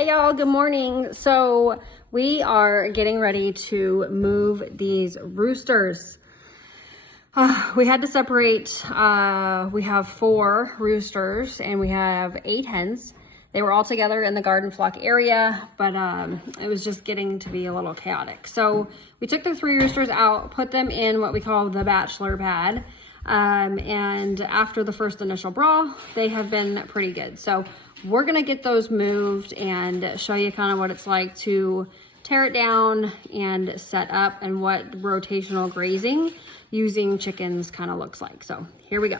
Hey y'all, good morning. So we are getting ready to move these roosters. We had to separate, we have 4 roosters and we have 8 hens. They were all together in the garden flock area, but it was just getting to be a little chaotic. So we took the 3 roosters out, put them in what we call the bachelor pad. And after the first initial brawl, they have been pretty good. So we're gonna get those moved and show you kind of what it's like to tear it down and set up and what rotational grazing using chickens kind of looks like. So here we go.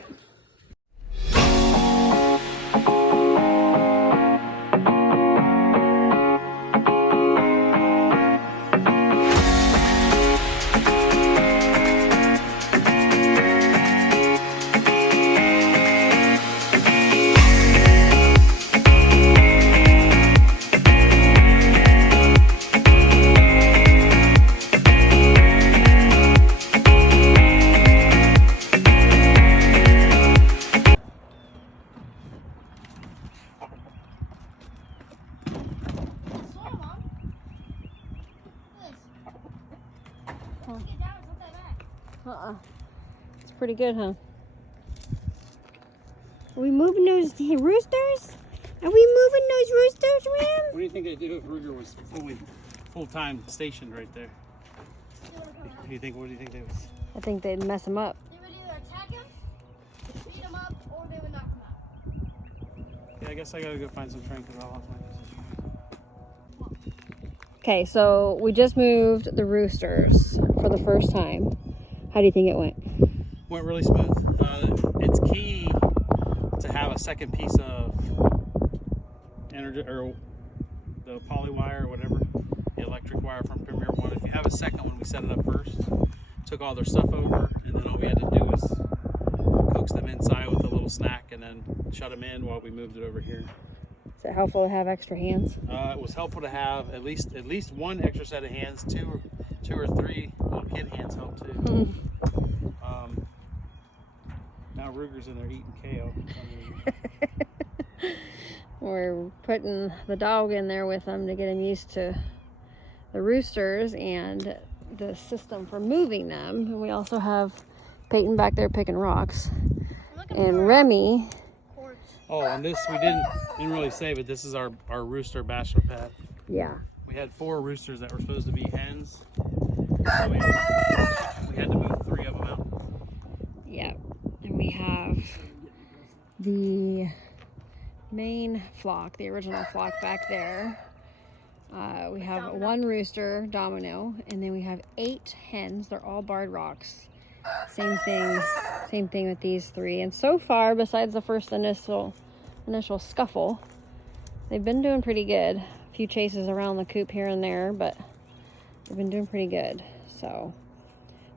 It's pretty good, huh? Are we moving those roosters? Are we moving those roosters, Ram? What do you think they'd do if Ruger was full-time stationed right there? What do you think they would? I think they'd mess them up. They would either attack him, beat him up, or they would knock him out. Yeah, I guess I gotta go find some train because I'll have my position. Okay, so we just moved the roosters for the first time. How do you think it went? Went really smooth. It's key to have a second piece of energy, or the poly wire or whatever, the electric wire from Premier One. If you have a second one, we set it up first, took all their stuff over, and then all we had to do was coax them inside with a little snack and then shut them in while we moved it over here. Is it helpful to have extra hands? It was helpful to have at least one extra set of hands. Two or three little kid hands help too. Now Ruger's in there eating kale. We're putting the dog in there with them to get him used to the roosters and the system for moving them. And we also have Peyton back there picking rocks. And Remy. Oh, and this we didn't really say, but this is our rooster bachelor pad. Yeah. We had 4 roosters that were supposed to be hens. So we had to move 3 of them out. Yep. And we have the main flock, the original flock back there. We have 1 rooster, Domino, and then we have 8 hens. They're all barred rocks. Same thing with these 3. And so far, besides the first initial scuffle, they've been doing pretty good. A few chases around the coop here and there, but they've been doing pretty good. So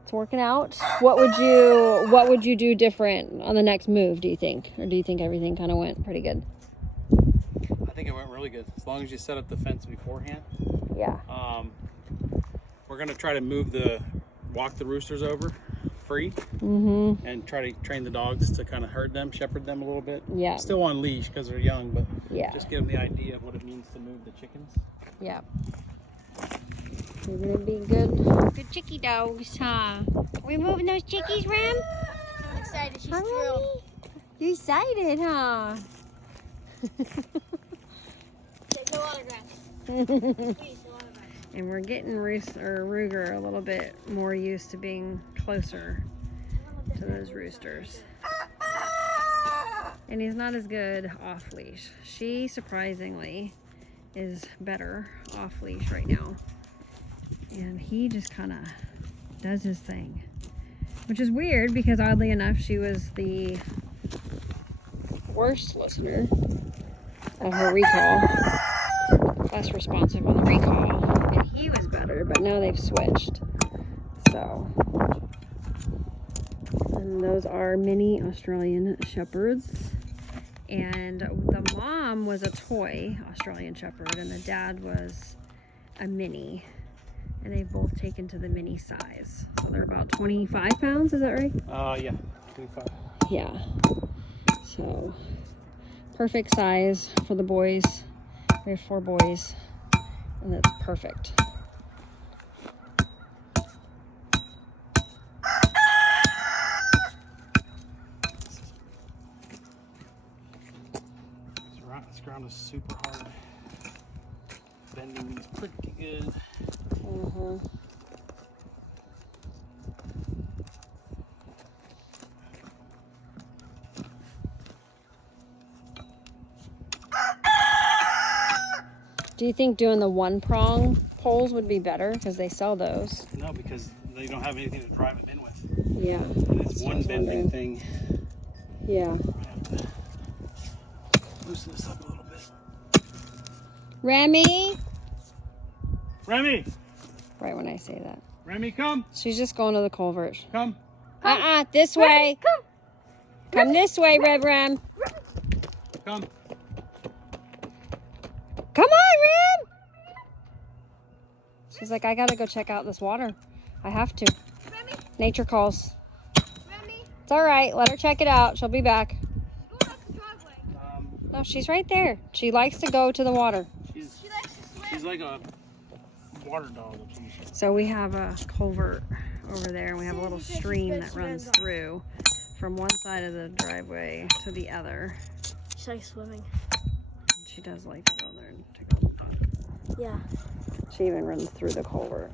it's working out. What would you do different on the next move, do you think? Or do you think everything kind of went pretty good? I think it went really good. As long as you set up the fence beforehand. Yeah. We're gonna try to walk the roosters over free, and try to train the dogs to kind of herd them, shepherd them a little bit. Yeah. Still on leash because they're young, but yeah, just give them the idea of what it means to move the chickens. Yeah. They're gonna be good chickie dogs, huh? We moving those chickies, Ram? I'm excited. She's Hi, thrilled. You excited, huh? Take no autographs. Please, no autographs. And we're getting Ruger a little bit more used to being closer to those roosters. And he's not as good off leash. She surprisingly is better off leash right now. And he just kind of does his thing. Which is weird because oddly enough, she was the worst listener of her recall. Less responsive on the recall. And he was better, but now they've switched. So, and those are mini Australian Shepherds. And the mom was a toy Australian Shepherd and the dad was a mini. And they've both taken to the mini size. So they're about 25 pounds, is that right? Yeah, 25. Yeah. So perfect size for the boys We have 4 boys, and it's perfect. This ground is super hard. Bending these pretty good. Mm-hmm. Do you think doing the 1-prong poles would be better? Because they sell those. No, because they don't have anything to drive them in with. Yeah. And it's one bending thing. Yeah. Loosen this up a little bit. Remy! Remy! Right when I say that. Remy, come! She's just going to the culvert. Come! This way. Come. Come this way, Red Ram. Come! Come on, Ram! She's like, I gotta go check out this water. I have to. Remy, Nature calls. Remy, It's all right. Let her check it out. She'll be back. go up the driveway. No, she's right there. She likes to go to the water. She likes to swim. She's like a water dog or something. So we have a culvert over there, and we have a little stream that runs through from one side of the driveway to the other. She likes swimming. She does like to go there and take a look. Yeah. She even runs through the culvert.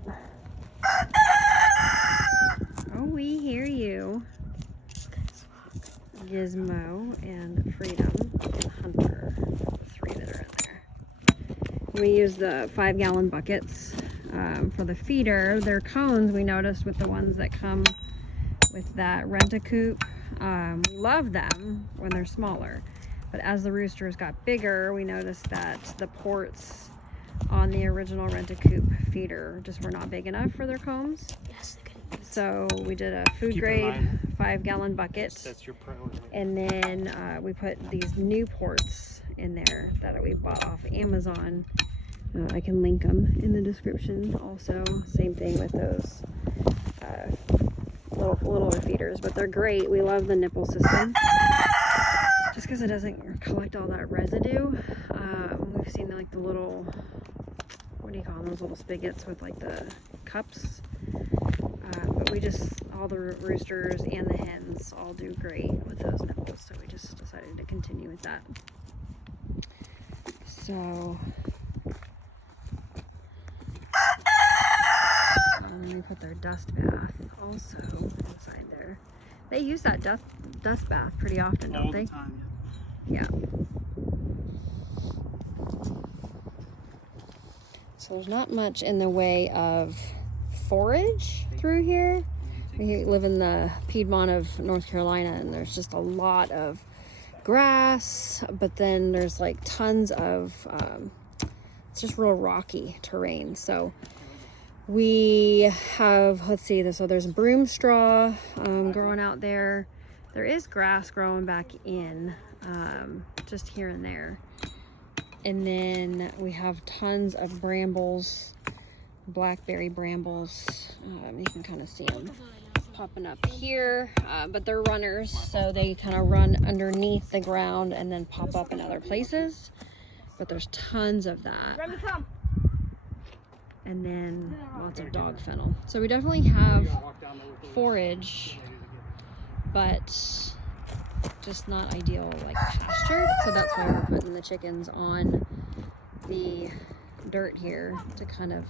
Oh, we hear you. Gizmo and Freedom and Hunter, the 3 that are in there. We use the 5-gallon buckets for the feeder. Their cones, we noticed with the ones that come with that rent-a-coop. We love them when they're smaller. But as the roosters got bigger, we noticed that the ports on the original rent-a-coop feeder just were not big enough for their combs. Yes, they can. So we did a food Keep in grade mind, 5-gallon bucket. That's your priority. And then we put these new ports in there that we bought off Amazon. I can link them in the description also. Same thing with those littler feeders, but they're great. We love the nipple system. Just because it doesn't collect all that residue. We've seen like the little, what do you call them, those little spigots with like the cups. But we just, all the roosters and the hens all do great with those nipples. So we just decided to continue with that. So, and then we put their dust bath also inside there. They use that dust bath pretty often, don't All they? the time, Yeah. So there's not much in the way of forage through here. We live in the Piedmont of North Carolina, and there's just a lot of grass, but then there's like tons of, it's just real rocky terrain. So we have, let's see, so there's broom straw growing out there. There is grass growing back in, just here and there. And then we have tons of brambles, blackberry brambles. You can kind of see them popping up here, but they're runners, so they kind of run underneath the ground and then pop up in other places. But there's tons of that. Remy, come. And then lots of dog fennel. So we definitely have forage, but just not ideal like pasture. So that's why we're putting the chickens on the dirt here to kind of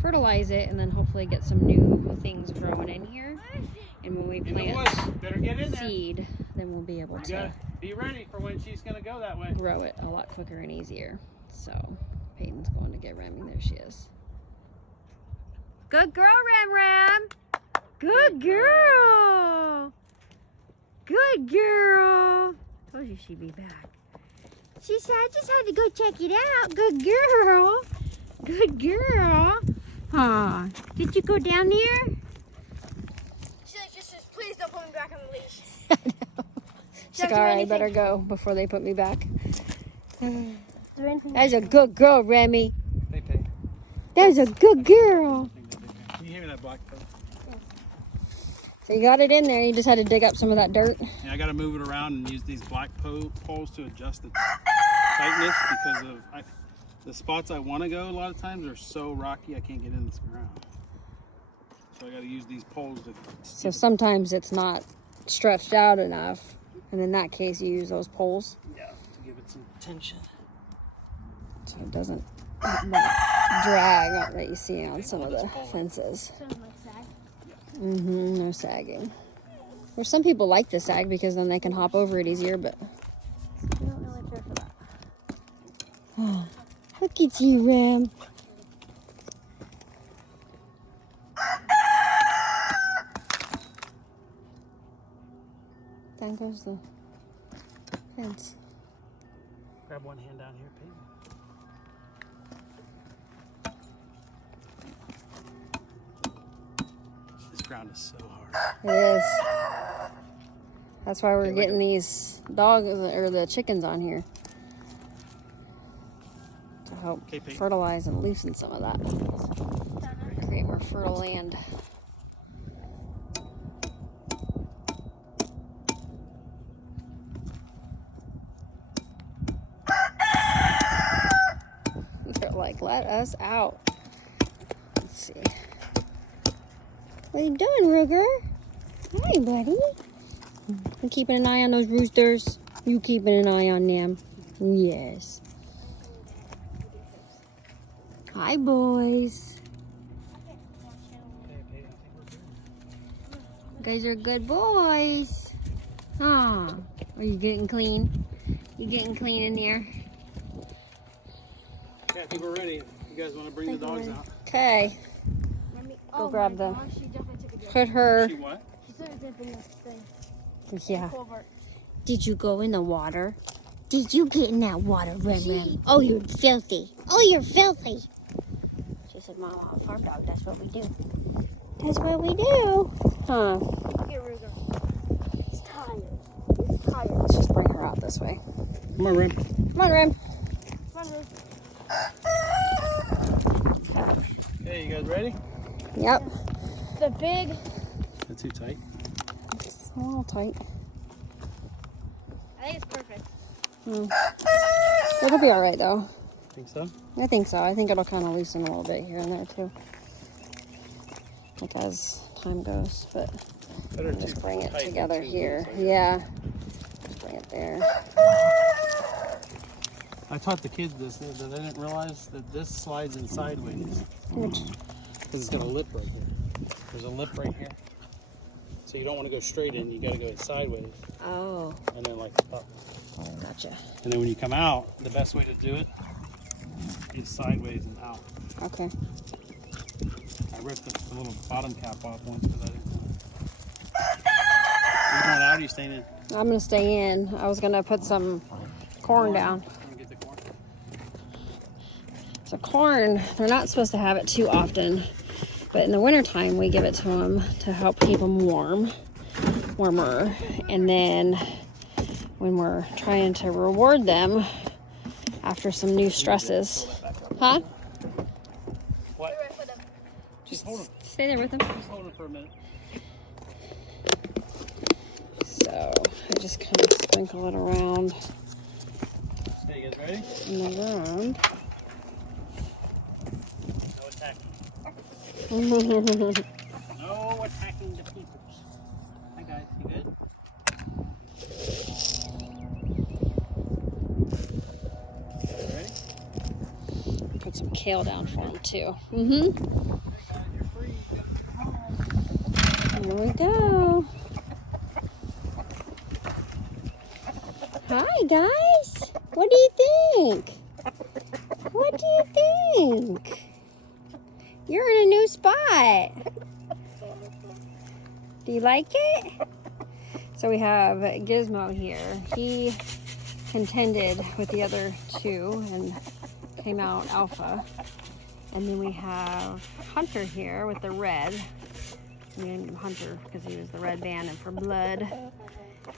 fertilize it, and then hopefully get some new things growing in here. And when we plant seed, then we'll be able to be ready for when she's gonna go that way. grow it a lot quicker and easier. So Peyton's going to get Remy. There she is. Good girl, Ram Ram. Good girl. Good girl. Told you she'd be back. She said, I just had to go check it out. Good girl. Good girl. Aw, did you go down there? She like just says, please don't put me back on the leash. She's like, all right, I better go before they put me back. Is there anything? That's a good girl, Remy. They pay. That's a good girl. Can you hear me that black coat? So you got it in there. You just had to dig up some of that dirt. Yeah, I got to move it around and use these black poles to adjust the tightness because of The spots I want to go a lot of times are so rocky I can't get in this ground. So I got to use these poles to. So sometimes it's not stretched out enough, and in that case you use those poles. Yeah, to give it some tension. So it doesn't that drag that you see on some of the fences. Sounds like sag. Mm-hmm, no sagging. There's some people like the sag because then they can hop over it easier, but I don't really care for that. Oh, look at you, Ram. Down goes the fence. Grab one hand down here, Peyton. This ground is so hard. It is. That's why we're getting these dogs or the chickens on here to help fertilize and loosen some of that. Create more fertile land. They're like, let us out. Let's see. What are you doing, Ruger? Hi, buddy. I'm keeping an eye on those roosters. You keeping an eye on them? Yes. Hi, boys. You guys are good boys. Huh? Are you getting clean? You getting clean in there? Okay, I think we're ready. You guys want to bring the dogs out? Okay. Go grab them. She definitely took a dip. Put her. She what? She took a dip in this thing. Yeah. Culvert. Did you go in the water? Did you get in that water, Red Ram? Oh, you're filthy. Oh, you're filthy. She said, Mom, I'm a farm dog. That's what we do. That's what we do. Huh. Here, Ruger. He's tired. He's tired. Let's just bring her out this way. Come on, Rim. Come on, Ram. Come on, Ruger. Hey, you guys ready? Yep. The big. That's too tight. It's a little tight. I think it's perfect. It'll be all right, though. Think so? I think so. I think it'll kind of loosen a little bit here and there, too. Like as time goes. But Better just bring it tight together than too here. loose, I guess. Yeah. Just bring it there. I taught the kids this, that they didn't realize that this slides in sideways. Which, Because it's got a lip right here. There's a lip right here. So you don't want to go straight in, you got to go sideways. oh, And then like up. gotcha. And then when you come out, the best way to do it is sideways and out. Okay. I ripped the little bottom cap off once because I didn't know. Are you going out or are you staying in? I'm gonna stay in. I was gonna put some corn down. I'm gonna get the corn. So corn, they're not supposed to have it too often, but in the wintertime we give it to them to help keep them warmer. And then when we're trying to reward them after some new stresses, huh? What? Just hold it. Stay there with them. Just hold it for a minute. So I just kind of sprinkle it around Okay, you guys ready? in the ground. No attacking. Okay. No attacking the peepers. Hi guys, you good? Ready? Put some kale down for them too. Hey guys, you're free. Here we go. Hi guys. What do you think? What do you think? You're in a new spot. Do you like it? So we have Gizmo here. He contended with the other two and came out alpha. And then we have Hunter here with the red. We named him Hunter because he was the red band and for blood.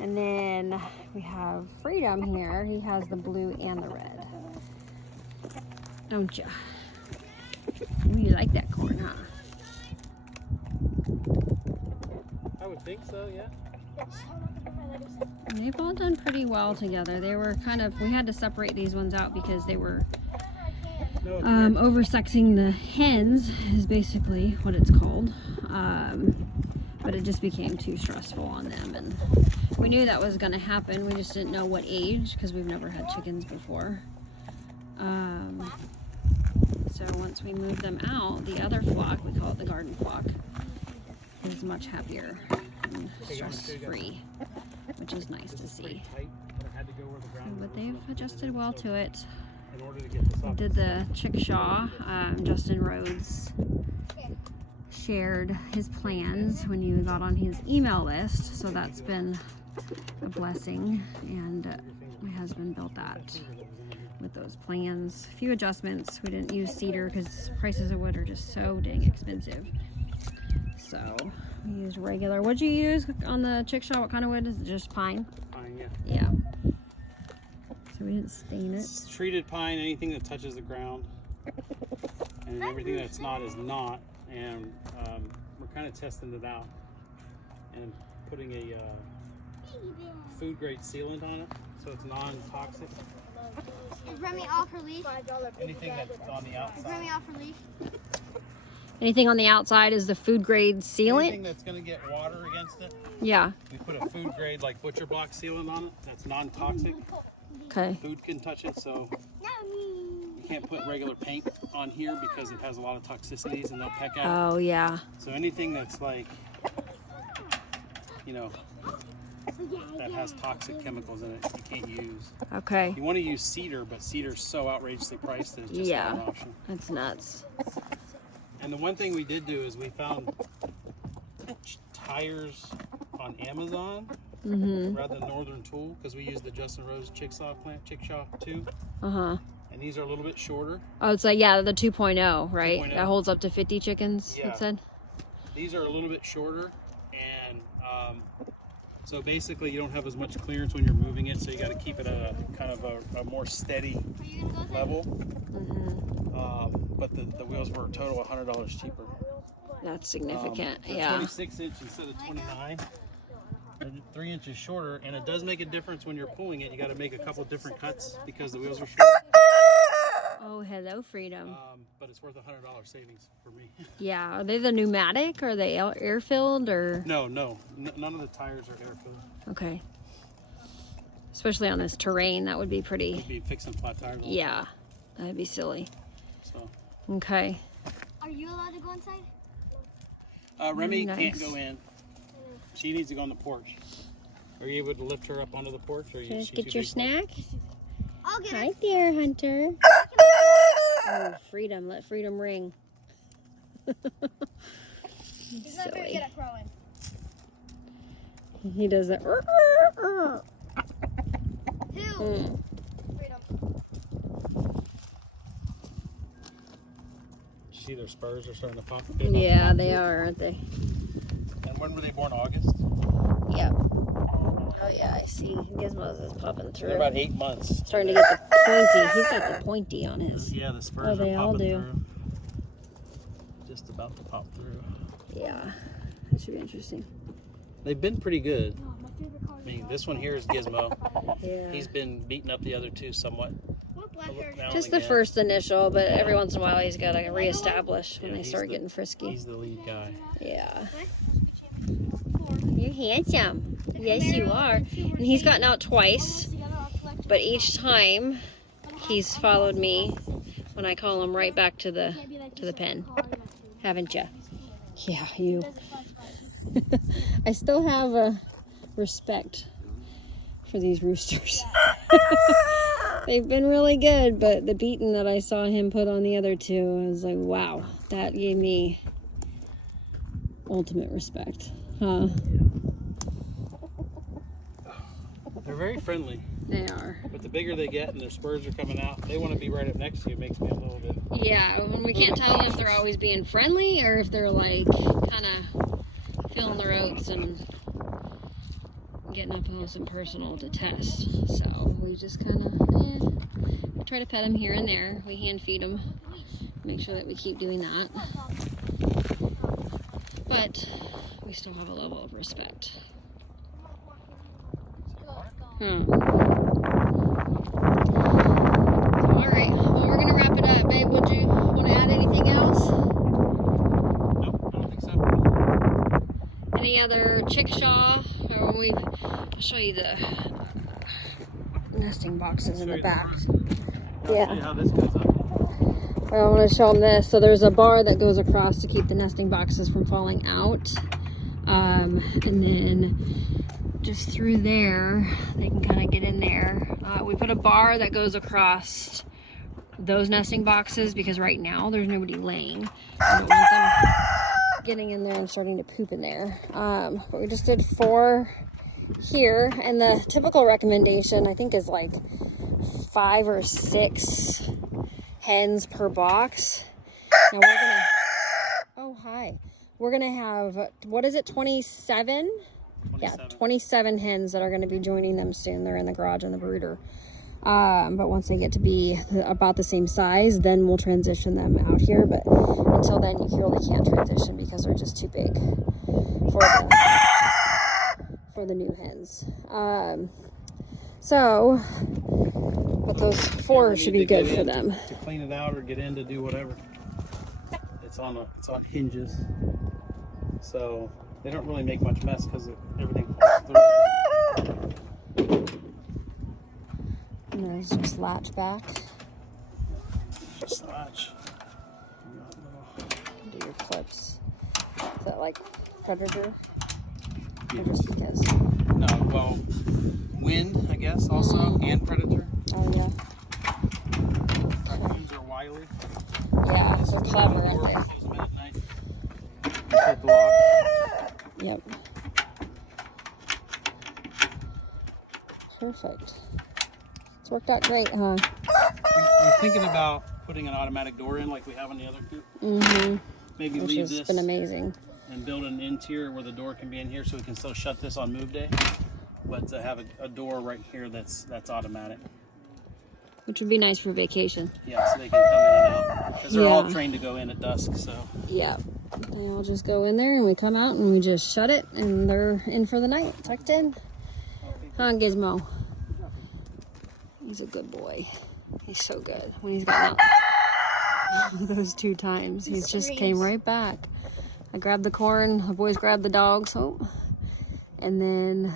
And then we have Freedom here. He has the blue and the red. Don't ya? You like that corn, huh? I would think so, yeah. And they've all done pretty well together. They were kind of, we had to separate these ones out because they were Oversexing the hens is basically what it's called. But it just became too stressful on them, and we knew that was going to happen. We just didn't know what age because we've never had chickens before. So once we moved them out, the other flock, we call it the garden flock, is much happier and stress-free, which is nice to see. But they've adjusted well to it. We did the ChickShaw. Justin Rhodes shared his plans when you got on his email list, so that's been a blessing, and my husband built that with those plans. A few adjustments. We didn't use cedar because prices of wood are just so dang expensive, so we used regular. What'd you use on the ChickShaw? What kind of wood? Is it just pine? Pine, yeah. Yeah. So we didn't stain it. It's treated pine. Anything that touches the ground, and everything that's not is not. And we're kind of testing it out and putting a food grade sealant on it, so it's non-toxic. Is Remy off her leash? Anything that's on the Is outside. Remy off her leash? Anything on the outside is the food grade sealant? Anything that's going to get water against it, Yeah. we put a food grade like butcher block sealant on it that's non-toxic. Okay. Food can touch it, so you can't put regular paint on here because it has a lot of toxicities and they'll peck at it. Oh, yeah. So anything that's like, you know, that has toxic chemicals in it, you can't use. Okay. You want to use cedar, but cedar's so outrageously priced that it's just not an option. That's nuts. And the one thing we did do is we found tires on Amazon rather than Northern Tool, because we used the Justin Rose ChickShaw 2, Uh-huh. and these are a little bit shorter. Oh, it's like, yeah, the 2.0, right? 2.0. That holds up to 50 chickens, Yeah. it said? These are a little bit shorter, and so basically you don't have as much clearance when you're moving it, so you got to keep it at a kind of a more steady level. But the wheels were a total $100 cheaper. That's significant, They're yeah. 26 inch instead of 29. They're 3 inches shorter, and it does make a difference when you're pulling it. You got to make a couple different cuts because the wheels are short. Oh, hello, Freedom. But it's worth $100 savings for me. Yeah, are they the pneumatic? Or are they air-filled, or? No, none of the tires are air filled. Okay. Especially on this terrain, that would be pretty, You'd be fixing flat tires. yeah, that'd be silly. So, Okay. Are you allowed to go inside? Remy Nice. can't go in. She needs to go on the porch. Are you able to lift her up onto the porch? Or Just she's get too your big for it? snack. I'll get Hi it. there, Hunter. Oh, Freedom. Let Freedom ring. He's not very good at throwing. He does that. Who? Freedom. See their spurs are starting to pop. Yeah, they are, aren't they? And when were they born? August? Yep. Oh, yeah, I see. Gizmos is popping through. They're about 8 months. Starting to get the pointy. He's got the pointy on his. Yeah, the spurs Oh, they are all popping do. through. Just about to pop through. Yeah, that should be interesting. They've been pretty good. I mean, this one here is Gizmo. Yeah. He's been beating up the other two somewhat. What pleasure. now Just and the again. first initial, but every once in a while he's got to reestablish when Yeah, they he's start the- getting frisky. He's the lead guy. Yeah. You're handsome. Yes, you are. And he's gotten out twice, but each time he's followed me when I call him right back to the pen. Haven't you? Yeah, you. I still have a respect for these roosters. They've been really good, but the beating that I saw him put on the other two, I was like, wow, that gave me ultimate respect. Huh? They're very friendly, They are. but the bigger they get and their spurs are coming out, they want to be right up next to you. It makes me a little bit. Yeah, when we can't tell if they're always being friendly or if they're like kind of feeling their oats and getting up close and personal to test. So we just kind of we try to pet them here and there. We hand feed them. Make sure that we keep doing that. But we still have a level of respect. All right. Well, we're gonna wrap it up, babe. ChickShaw, or I'll show you the nesting boxes in the back. I'll show you how this goes up. I want to show them this. So there's a bar that goes across to keep the nesting boxes from falling out. And then just through there, they can kind of get in there. We put a bar that goes across those nesting boxes because right now there's nobody laying. I don't want them getting in there and starting to poop in there. But we just did 4 here, and the typical recommendation I think is like 5 or 6 hens per box. Now we're gonna, oh hi, we're gonna have, what is it, 27? 27. Yeah, 27 hens that are going to be joining them soon. They're in the garage in the brooder. But once they get to be about the same size, then we'll transition them out here. But until then, you really can't transition because they're just too big for the new hens. But those 4 should be good for them. To clean it out or get in to do whatever. It's on hinges, so they don't really make much mess because everything falls through. And there's just latch back. Just latch. Do your clips. Is that like predator? Yes. Or just because? No, well, wind, I guess, also, and predator. Oh yeah. Raccoons are wily. Yeah, they're clever, Door aren't they? close them in at night. You hit the lock. Yep. Perfect. It's worked out great, huh? We're thinking about putting an automatic door in like we have on the other coop. Mm-hmm. Maybe Which leave has this been amazing. and build an interior where the door can be in here so we can still shut this on move day. But to have a door right here that's automatic. Which would be nice for vacation. Yeah, so they can come in and out. Because they're all Yeah. trained to go in at dusk, so. Yeah. They all just go in there and we come out and we just shut it and they're in for the night, tucked in. Huh, Gizmo? He's a good boy. He's so good. When he's gotten out those 2 times, he just came right back. I grabbed the corn, the boys grabbed the dogs, and then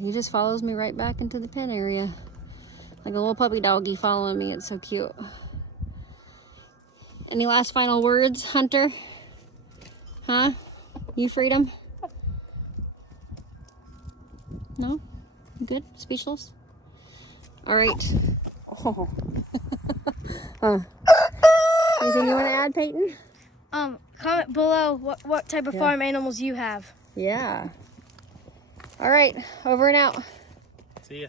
he just follows me right back into the pen area. Like a little puppy doggy following me. It's so cute. Any last final words, Hunter? Huh? You freed him? No? You good? Speechless? All right. Oh. Huh. Anything you want to add, Peyton? Comment below what type of farm animals you have. Yeah. All right. Over and out. See ya.